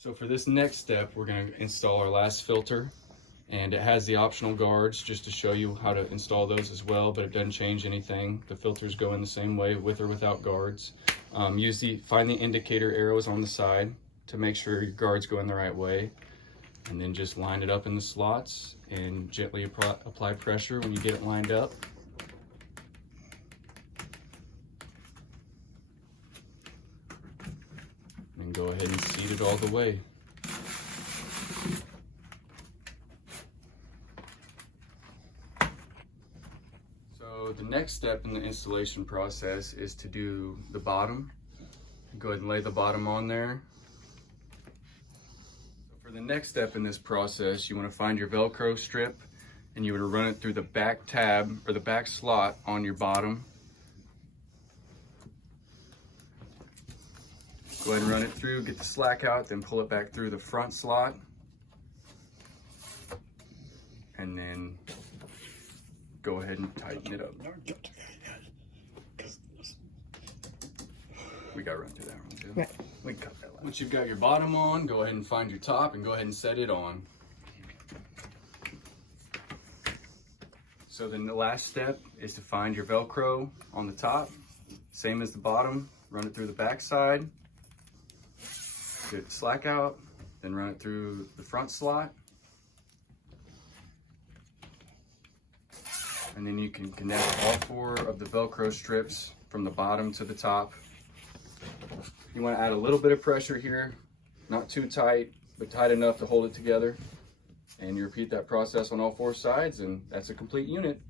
So for this next step, we're going to install our last filter, and it has the optional guards just to show you how to install those as well, but it doesn't change anything. The filters go in the same way with or without guards. Find the indicator arrows on the side to make sure your guards go in the right way, and then just line it up in the slots and gently apply pressure when you get it lined up. And go ahead and seat it all the way. So the next step in the installation process is to do the bottom. Go ahead and lay the bottom on there. So for the next step in this process, you want to find your Velcro strip and you want to run it through the back tab or the back slot on your bottom. Go ahead and run it through, get the slack out, then pull it back through the front slot. And then go ahead and tighten it up. We gotta run through that one too. Right. We can cut that out. Once you've got your bottom on, go ahead and find your top and go ahead and set it on. So then the last step is to find your Velcro on the top. Same as the bottom, run it through the back side. Get the slack out, then run it through the front slot. And then you can connect all 4 of the Velcro strips from the bottom to the top. You want to add a little bit of pressure here, not too tight, but tight enough to hold it together. And you repeat that process on all 4 sides, and that's a complete unit.